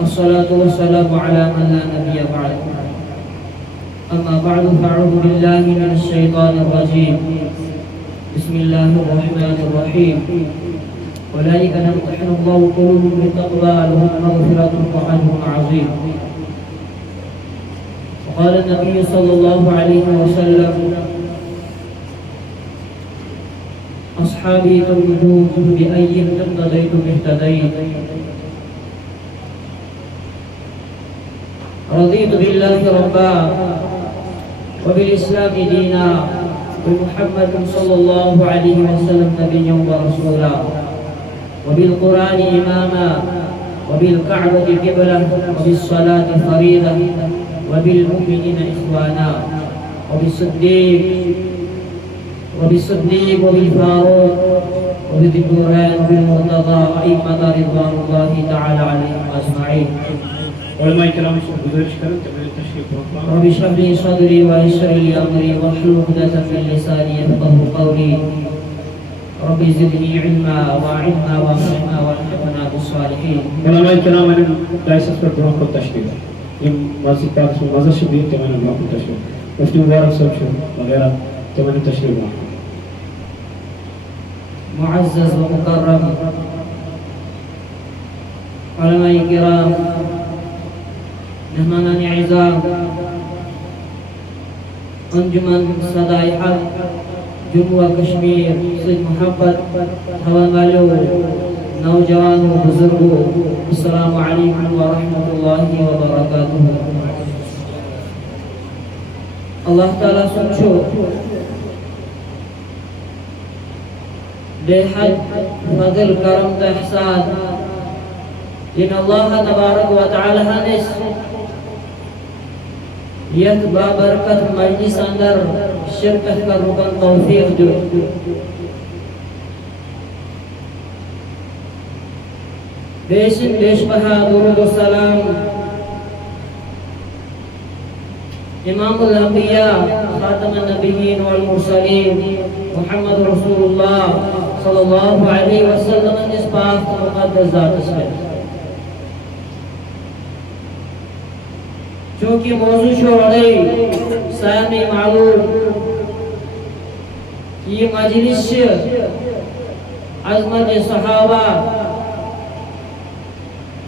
الصلاة والسلام على من لا نبي بعد. أما بعد فأعوذ بالله من الشيطان الرجيم. بسم الله الرحمن الرحيم. أولئك يمتحن الله قلوبهم بالتقوى لهم مغفرة وأجر عظيم. وقال النبي صلى الله عليه وسلم: أصحابي ترجون بأيهم اقتديتم اهتديت. رضيت بالله ربا وبالإسلام دينا وبمحمد صلى الله عليه وسلم نبيا ورسولا وبالقرآن إماما وبالكعبة قبلة وبالصلاة فريضة وبالمؤمنين إخوانا وبالصديق وبالفاروق وبالذكران وبالمرتضى أئمة رضوان الله تعالى عليهم أجمعين. علماء کرام سے گزارش کریں کہ میرے تشریف رکھنا. رب اشرح لي صدري ويسر لي أمري واحلل عقدة من لساني يفقهوا قولي. رب زدني علما وعلما وفهما والحقنا بالصالحين. علماء کرام نے دائسس پر برون کو تشریف یم مسجد پاک سے مزہ شبیر تمام برون کو تشریف مفتی مبارک صاحب وغیرہ تمام تشریف معزز ومكرم علماء کرام مہمانان اعزام انجمن صدائے حق جموں کشمیر سے محبت ہوا والو نوجوانوں بزرگوں السلام علیکم ورحمۃ اللہ وبرکاتہ. اللہ تعالیٰ سنچو بے حد فضل کرم و احسان ان اللہ تبارک و تعالی نے یہ بابرکت مجلس اندر شرکت کا رکن توفیق دو. بیش بہا درود و سلام امام الانبیاء خاتم النبیین والمرسلین محمد رسول اللہ صلی اللہ علیہ وسلم اس پاک مقدس ذات سے. چونکہ موضوع شوڑی سامع معلوم یہ مجلس عظمت صحابہ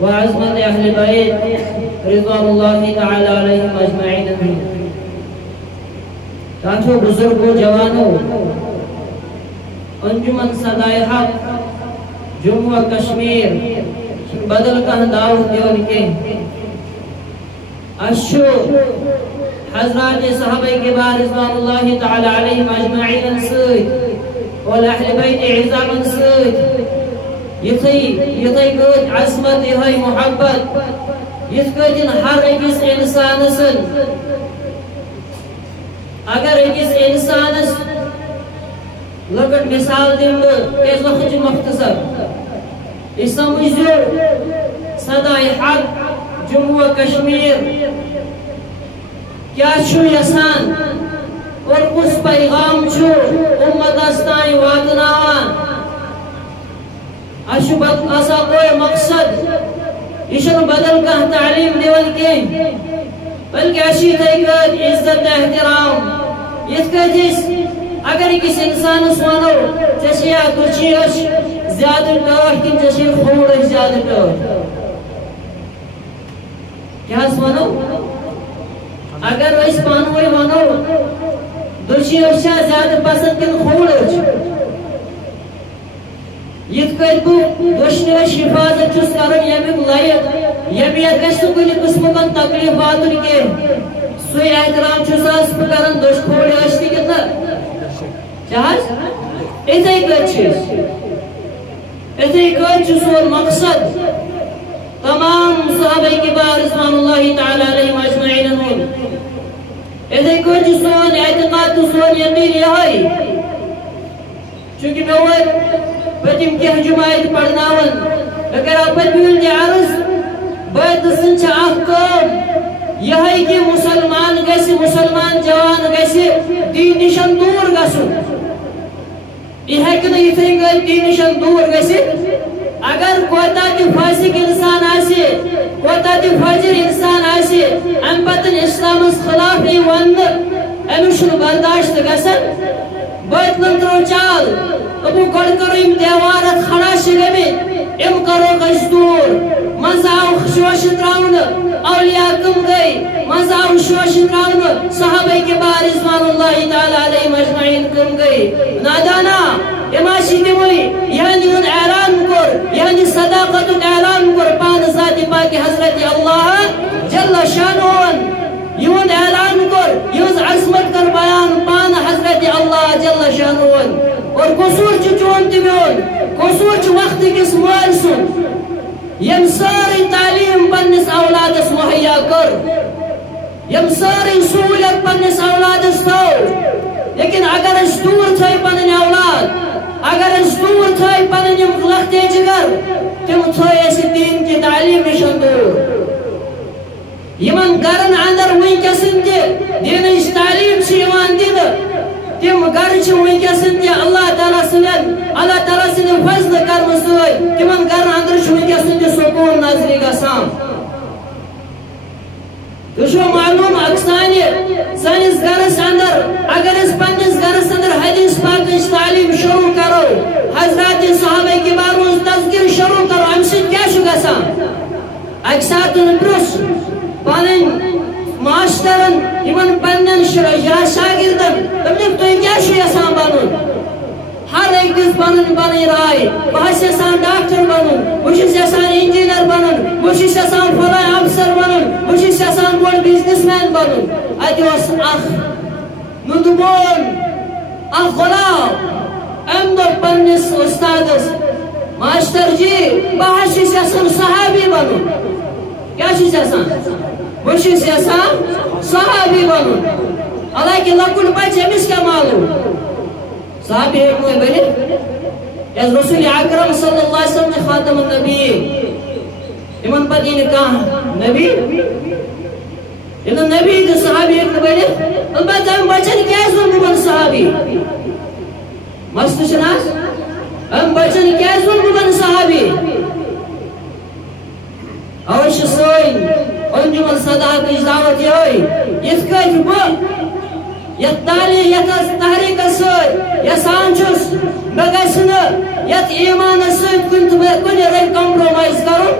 و عظمت اہل بیت رضوان اللہ تعالی علیہم اجمعین ہے. تاچو بزرگوں جوانوں انجمن صدائے حق جموں کشمیر بدل کا دعوت دیون کے اشو حضرات صحابہ کبار رضوان اللہ تعالی علیہم اجمعین سید اور اہل بیت عظام سید یتھے گوت عظمت یہ محبت یتھ کتن ہر اکس انسانس اگر اکس انسانس لکٹ مثال دن اس وقت مختصر اس سمجھو صدائے حق جموں کشمیر کیا چھو یسان اور کس پیغام چھو امت استائی واتناوان اشو اسا کوئی مقصد اشن بدل کا تعلیم دیون کے بلکہ اشی تیگت عزت احترام یہ کہتیس اگر کس انسان سوانو چشیا کچھیش زیادہ ٹوٹ کن چشیا خوڑش زیادہ ٹوٹ کیا سوانو اگر اس پانوئی وانو دوشی اشیا زیادہ پسند کن خوڑش یہ کہتو دوشنیش حفاظت چس کرن یمک لائق یمیت گشتو کلی قسم کن تکلیفات کے سوئی احترام چساس پکرن دوش خوڑی اشتی کتنا چاہت ایتے کچھ سور مقصد تمام صحابہ کبار رضوان اللہ تعالی علیہم اجمعین ہون ایتے کچھ سور اعتقاد سور یقین یہائی چونکہ میں وہ پتیم کی حجمائیت پڑھناون اگر آپ بیل دی عرض باید سنچہ احکام یہائی کی مسلمان جوان گیسی دین نشان دور گسو یہ ہے کہ نہیں دین نشان دور گیسی اگر کوئی تاکہ فاسق امشن برداشت گسن بیتلن ترو چال ابو گڑ کرو ام دیوارت خڑاش گمی ام کرو گش دور مزاو شوش تراؤن اولیاء کم گئی مزاو شوش تراؤن صحابہ کبار رضوان اللہ تعالی علیہ مجمعین کم گئی نادانا اماشی دیوئی یعنی ان اعلان کر یعنی صداقت اعلان کر پان ذات پاک حضرت اللہ جل شانون یون اعلان کر یون عظمت کر بیان پان حضرت اللہ جل شانون اور قصور چون تمیون قصور چ وقت کس مول سن یم ساری تعلیم پنس اولادس مہیا کر یم ساری سہولت پنس اولادس تو لیکن اگر اس دور تھے پنن اولاد اگر اس دور تھے پنن یم لختے جگر تم تھے ایسی دین کی تعلیم نشن دور یمن گرن اندر ونکسن تہ دینچ تعلیم چھ دن تم گر ونکسن تہ اللہ تعالیٰ سند فضل کرم ست تمن گرن اندر ونکسن تہ سکون نظری گسان تشو معلوم اکسانی سانس گرس اندر اگر اس پنس گرس اندر حدیث پاک تعلیم شروع کرو حضرات صحابہ کبار تذکر شروع کرو ام سن کیا گسان اکسات پرس پنن معاشرن یمن پنن شاگردن دپنک تھی کیا یسان بنن ہر ایک دس پنن رائے بہت یسان ڈاکٹر بنن بہت یسان انجینئر بنن بہت یسان فلاں افسر بنن بہت یسان بوڑ بزنس مین بنن اتہ اخ ندبون اخ غلام ام دو پنس استادس ماسٹر جی بہت یسان صحابی بنن کیا یسان بہت یسان صحابی بنن حالانکہ لکٹ بچہ امس کیا معلوم صحابی ہیکو بنت یس رسول اکرم صلی اللہ علیہ وسلم خاتم النبی امن پتہ یہ کھانا نبی نبی تو صحابی ہیکو بنت البتہ ام بچن کیا بن صحابی مست شناس ام بچن کیا بن صحابی اوش سوین انجمن صداقت دعوت یہ یت کت بہ یت تحریک یسان چھس بہ گژھِ نہٕ یت ایمانس سۭتۍ کُنہِ رنگہِ کمپرومائز کرُن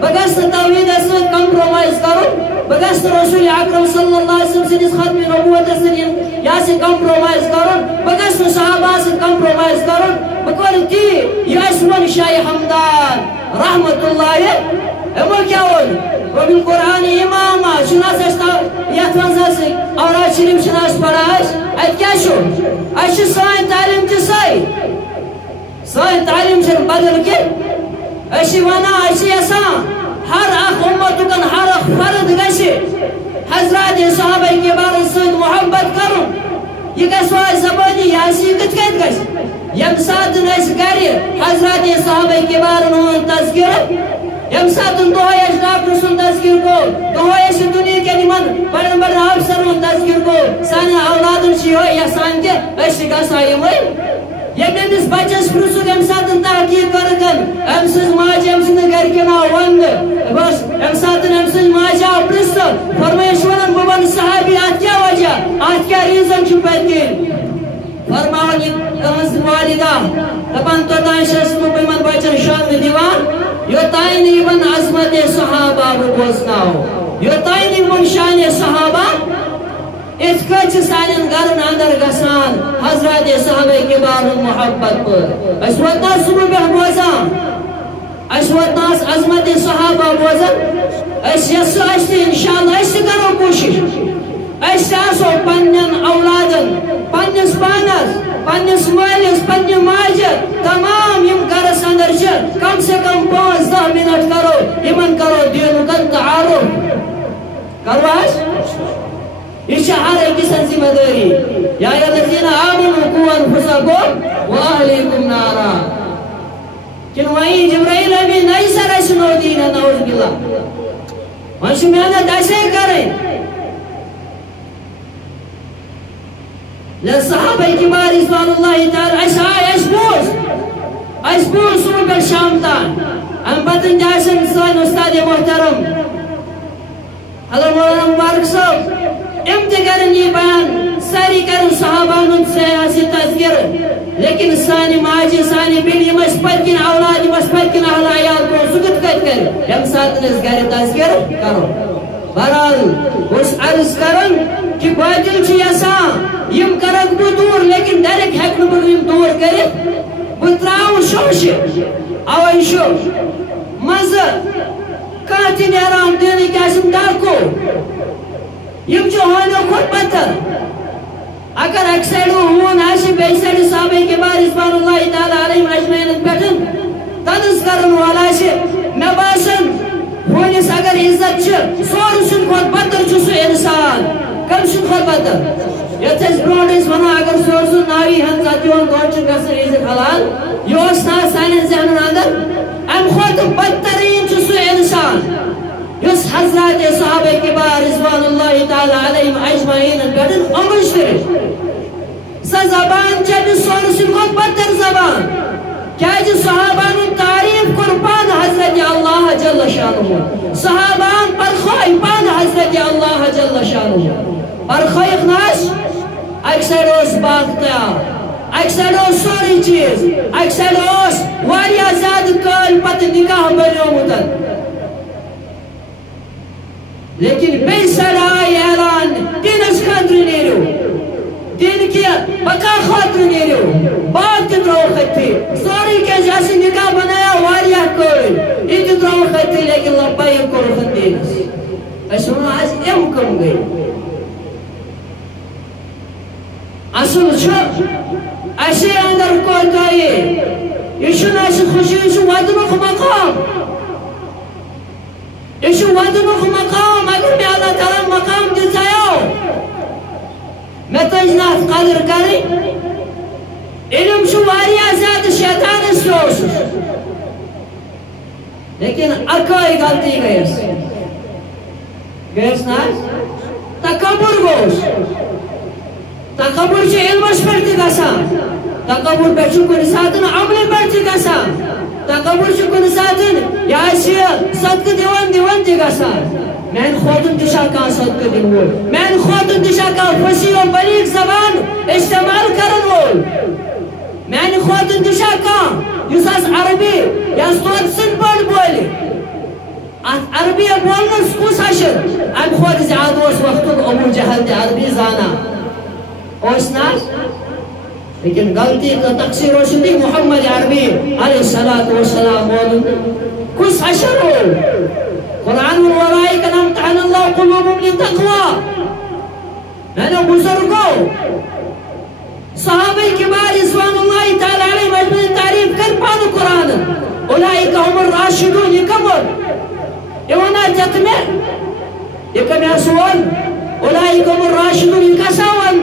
بہ گژھِ نہٕ توحیٖدس سۭتۍ کمپرومائز کرُن بہ گژھِ نہٕ رسول اکرم صلی اللہ علیہ وسلم سٕنٛدِس ختمِ نبوتس سۭتۍ یا سۭتۍ کمپرومائز کرُن بہ گژھِ نہٕ صحابہ سۭتۍ کمپرومائز کرُن بہ کرٕ تی یہِ اَسہِ ووٚن شاہ ہمدان رحمت اللہ امو کیا وون وبال قرآن اماما شناس یت منز اوراد شریف شناس پڑھا ات کیا اچھ سان تعلیم تہ سان تعلیم چھ بدل کی ونان یسان ہر اخ امتکن ہر اخ فرد گژھِ حضرات صحابہ کبار سۭتۍ محبت کرن یہ گژھِ زبانی یہ کت کت گژھِ یم ساتن اس گھر حضرات صحابہ کبارن ہُنٛد تذکرہ یم ساتن دہے ڈاکٹر سن تذکر کو دہے دنیا کے بڑن بڑن افسر ہند تذکر کو سان اولادن یہ یسان کہ گھا یمس بچس پرسک یم ساتن تحقیق کرکن ام سز ماج ام سند گرکن آو ون بس ام ساتن ام سز ماج آو پرست فرمائش ونن ببن صحابی ات کیا وجہ ات کیا ریزن چھ پتین فرماون یہ والدہ دپان توتان چھس بہ یمن بچن شرم دیوان یوتان یمن عظمت صحابہ بوزناو یوتان یمن شان صحابہ اس کچھ سانن گرن اندر گسان حضرات صحابہ کبار محبت پر اس وطنا صبح بوزان اس وطنا عظمت صحابہ بوزان اس یسو اس انشاءاللہ اس کرو کوشش اس آسو پنن اولادن پنس پانس پنس مالس پنہ ماجہ تمام یم گرس اندر کم سے کم 5-10 منٹ کرو یمن کرو دین تعارف کرو یہ ہر ایک ذمہ داری یا الذین آمنوا قوا انفسکم واہلیکم نارا کن وہیں جبرائیل ابھی نہیں سر اسنو دین نعوذ باللہ منش محنت ایسے کریں لصحابہ کبار رضوان اللہ تعالی اس بوز صبح پر شام تان ام پتن جاسن سان استاد محترم حضرت مولانا مبارک صاحب امتگرن یہ بیان ساری کرن صحابان سیاسی تذکر لیکن سانی ماجی سانی بیلی مسپت کن اولاد مسپت کن اہل عیال کو سکت کر یم ساتھ نس گر تذکر کرو برحال اس عرض کرن کہ باطل چھ یسان یم کرک بہ دور لیکن ڈائریکٹ ہیکن بہ یم دور کرت بہ تراو شوش اوے شو مزہ کانٛہہ تہِ نیران دینٕکۍ آسن ڈاکو یم چھ ہونیو کھۄتہٕ بدتر اگر اکہ سایڈ ہون آسہِ بیٚیہِ سایڈ صحابہ کبار رضوان اللہ تعالیٰ علیہم اجمعین پٮ۪ٹھ تنز کرن وول آسہِ مےٚ باسان ہونس اگر عزت چھ سورٕ سٕنٛدِ کھۄتہٕ بدتر چھُ سُہ انسان کم سٕنٛدِ کھۄتہٕ بدتر یتھ أسۍ برونٛٹھ ٲسۍ ونان اگر سورٕ سُنٛد ناوی ہن ژتجی دۄہن چھُ گژھان عزت حلال یہ اوس نا سانٮ۪ن ذہنن اندر امہِ کھۄتہٕ بدتریٖن چھُ سُہ انسان یُس حضرات صحابہ کبار رضوان اللہ تعالیٰ علیہم اجمعین پٮ۪ٹھ اوٚنگُج کٔرِتھ سۄ زبان چھِ أمِس سورٕ سٕنٛدِ کھۄتہٕ بدتر زبان کیٛازِ صحابان تعریف کوٚر پانہٕ حضرت اللہ جل شانہ صحابان پرخٲے پانہٕ حضرت اللہ جل شانہ پرخٲیِکھ نہ اکہِ سایڈ اوس باختیار اکہ سایڈ اوس سورُے چیز اکہ سایڈ اوس واریاہ زیادٕ کٲلۍ پتہٕ نکاح بنیومُت لیکن بیٚیہِ سایڈ آیہِ اعلان دینس خٲطرٕ نیرِو دین کی بقا خاطر نیرو باپ تہِ ترٛووُکھ أتھی سورُے کیٛازِ اَسہِ نکاح بنایا واریاہ کٲلۍ یہِ تہِ ترٛووُکھ أتھی لیکن لبیک کوٚرُکھ دیٖنس أسۍ وَنو آز یِم کٕم گٔے اصل چھُ اَسے اندر کوتاہی یہِ چھُنہٕ اَسہِ خوشی یہِ چھُ ودنُک مقام یہ چھُ ودنُک مقام اگر مےٚ اللہ تعالیٰ مقام دِژیو مےٚ پَزِ نہٕ اَتھ قدر کَرٕنۍ علم چھُ واریاہ زیادٕ شیطانس تہِ اوسُس لیکن اکٲے غلطی گٔیَس گٔیَس نہ تکبر گوٚوُس تکبر چھُ علمس پٮ۪ٹھ تہِ گژھان تکبر پٮ۪ٹھ چھُ کُنہِ ساتہٕ عملہِ پٮ۪ٹھ تہِ گژھان تکبر چھُ کُنہِ ساتہٕ یہِ آسہِ صدقہٕ دِوان دِوان تہِ گژھان میانہِ کھۄتہٕ تہِ چھا کانٛہہ صدقہٕ دِنہٕ وول میانہِ کھۄتہٕ تہِ چھا کانٛہہ فصیح و بلیغ زبان استعمال کرن وول میانہِ کھۄتہٕ تہِ چھا کانٛہہ یُس آز عربی یس توتہِ سٕنٛدۍ پٲٹھۍ بولہِ اتھ عربی بولنس کُس آسہِ امہِ کھۄتہٕ زیادٕ اوس وقتُک ابوٗ جہل تہِ عربی زانان اوس نہ لیکن غلطی کا تقصیر روشنی محمد عربی علیہ الصلوۃ والسلام بولن کس اشر ہو قرآن والورائک نمتحن اللہ قلوبهم للتقوى میں نے بزرگوں صحابہ کبار رضوان اللہ تعالیٰ علیہ مجموعی تعریف کر پان قرآن اولئک هم الراشدون یہ کمر یہ ونا جتمے یہ کمی اسوان اولئک هم الراشدون یہ کساون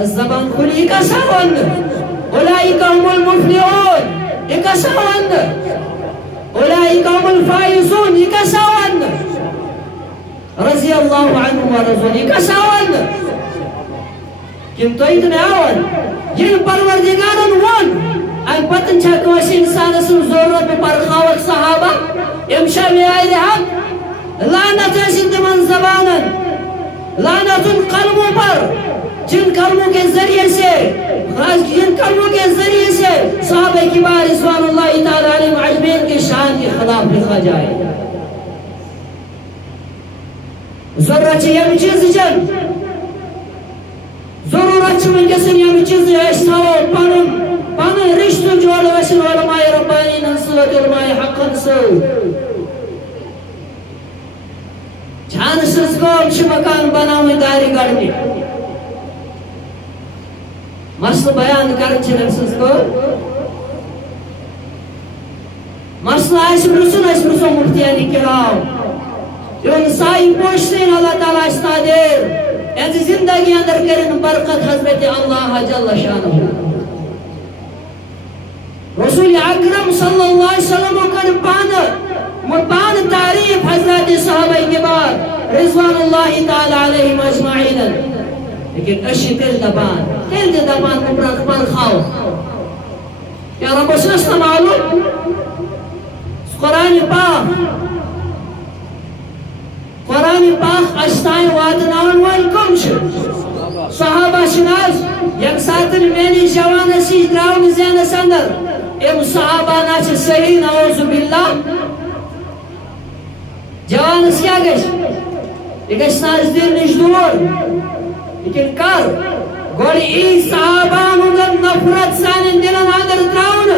الزبان کھلی کساون اولئک هم المفلحون یہ کساون اولئک هم الفائزون یہ کساون رضی اللہ عنہ ورضوان یہ کساون کم تو اتنے آون یہ پروردگارن ون ام پتن چھا کواس انسان سن ضرورت میں پرخاوت صحابہ امشا میں آئی حق لعنت ایسی تمن زبانن لعنت ان قلبوں پر جن کلموں کے ذریعے سے صحابہ کبار رضوان اللہ تعالیٰ علیہم اجمعین کے شان کے خلاف لکھا جائے ضرورت یم چیز جن ضرورت ونکسن یم چیز تھو پن رشتہ جوڑ علماء ربانین سۭتۍ علماء حقن سۭتۍ جان سٕنٛز کٲم چھِ مکان بناوٕنۍ دارِ گڑنہِ مسئلہ بیان کرن چھن سٕنٛز کٲم مسئلہ آسہِ پرٛژھُن مفتیان کرام یون سائی پوشتین اللہ تعالیٰ استادیر یعنی زندگی اندر کرن برکت حضرت اللہ جل شانہ رسول اکرم صلی اللہ علیہ وسلم کر پان تعریف حضرت صحابہ کبار رضوان اللہ تعالیٰ علیہم اجمعین لیکن اشی تل دبان مبرک پرخاو یا رب سنسنا معلوم قرآن پاک قرآن قرآن پاک اشتائیں واتناون وال کم صحابہ شناز یک ساتن مینی جوان سی دراؤن زین سندر ام صحابہ ناچ صحیح نعوذ باللہ جوان اس کیا گش یہ گش ناز دل نش دور لیکن کر گوڑی ای صحابان اندر نفرت سانن دلن اندر دراؤن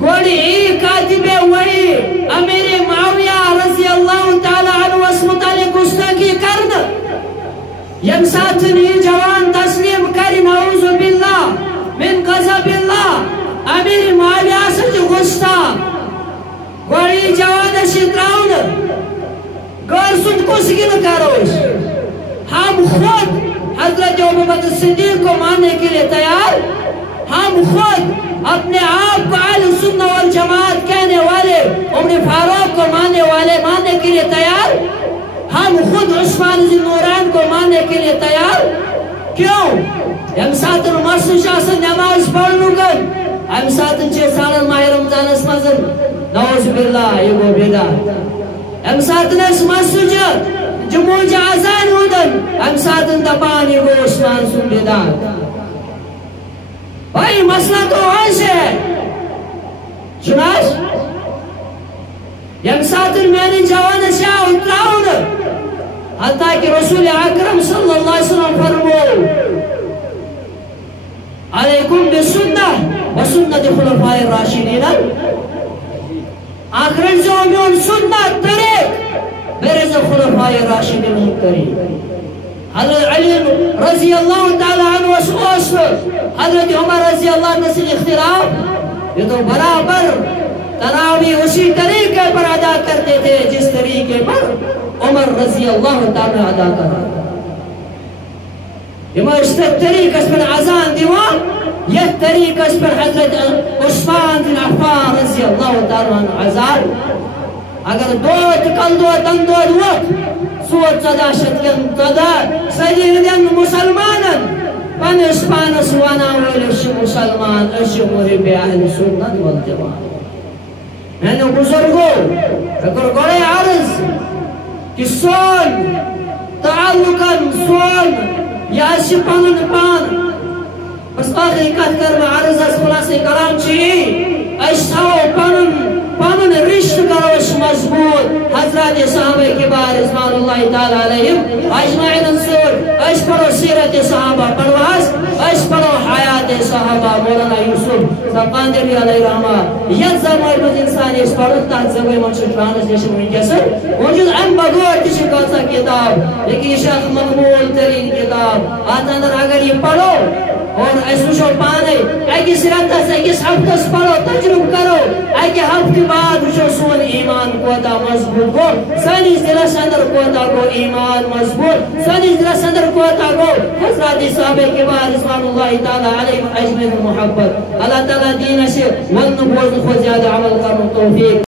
گوڑی ای کاتب وحی امیر معاویہ رضی اللہ تعالی عنہ اس متعلق گستاخی کرد یم ساتن یہ جوان تسلیم کری نعوذ باللہ من غضب اللہ امیر معاویہ سچ گستا گوڑی جوان اسی دراؤن گر سن کسگن کروش ہم خود حضرت ابوبکر صدیق کو ماننے کے لیے تیار ہم خود اپنے آپ کو اہل سنہ والجماعت کہنے والے عمر فاروق کو ماننے کے لیے تیار ہم خود عثمان ذی النورین کو ماننے کے لیے تیار کیوں ہم ساتن مسجد شاسن نماز پڑھنو گن ہم ساتن 6 سالن ماہ رمضان اس مزن نعوذ باللہ یہ گو بیدہ ہم ساتن اس مسجد جمعہ جازان ہودن ہم ساتن دپان یہ گو عثمان سن بیدہ بھائی مسئلہ تو ایسے ہے چناش یم ساتن میں نے جوان شاہ اتراؤن حتیٰ کہ رسول اکرم صلی اللہ علیہ وسلم فرمو علیکم بسنہ وسنت خلفاء الراشدین آخرین جو میون سنت طریق برز خلفاء الراشدین طریق حضرت علی رضی اللہ تعالی عنہ حضرت عمر رضی اللہ عنہ سے اختلاف یہ تو برابر تراوی اسی طریقے پر ادا کرتے تھے جس طریقے پر عمر رضی اللہ تعالی ادا کرتا یہ اس طریقے پر اذان دیوان یہ طریقے پر حضرت عثمان بن عفان رضی اللہ تعالی عنہ اذان اگر دوت کل دوت دن دوت وقت سوت صدا شتکن صدا سجیدن مسلمانن پن اسپان اسوانا ویلش مسلمان اش محب اہل سنت والجماعت میں نے بزرگو فکر گوڑے عرض کہ سون تعلقاً سون یا اسی پانن پان بس آخری کت کر میں عرض اس خلاصے کلام چی اشتاو پانن رشت کروش مضبوط حضرات صحابہ کبار رضوان اللہ تعالی علیہم اجمعین انصور اش پڑھو سیرت صحابہ پڑھواز اش پڑھو حیات صحابہ مولانا یوسف سبقاندری علیہ رحمہ یک زمائی بز انسانی اس پڑھو تحت زمائی منشر ٹرانسلیشن ہوئی کیسر موجود ام بگوار کسی کونسا کتاب لیکن یہ شیخ مقبول ترین کتاب آتا اندر اگر یہ پڑھو اور ایسوشو پانے ایکی سرطہ سے ایکی ہفتہ پڑھو تجرب کرو ایکی ہفتے بعد وشو سون ایمان کوتا مضبوط گو سانی دل سندر کوتا گو ایمان مضبوط سانی دل سندر کوتا گو حضرات صحابہ کبار رضوان اللہ تعالی علیہ اجمعین محبت اللہ تعالی دین سے والنبوذ خود زیادہ عمل کرنے توفیق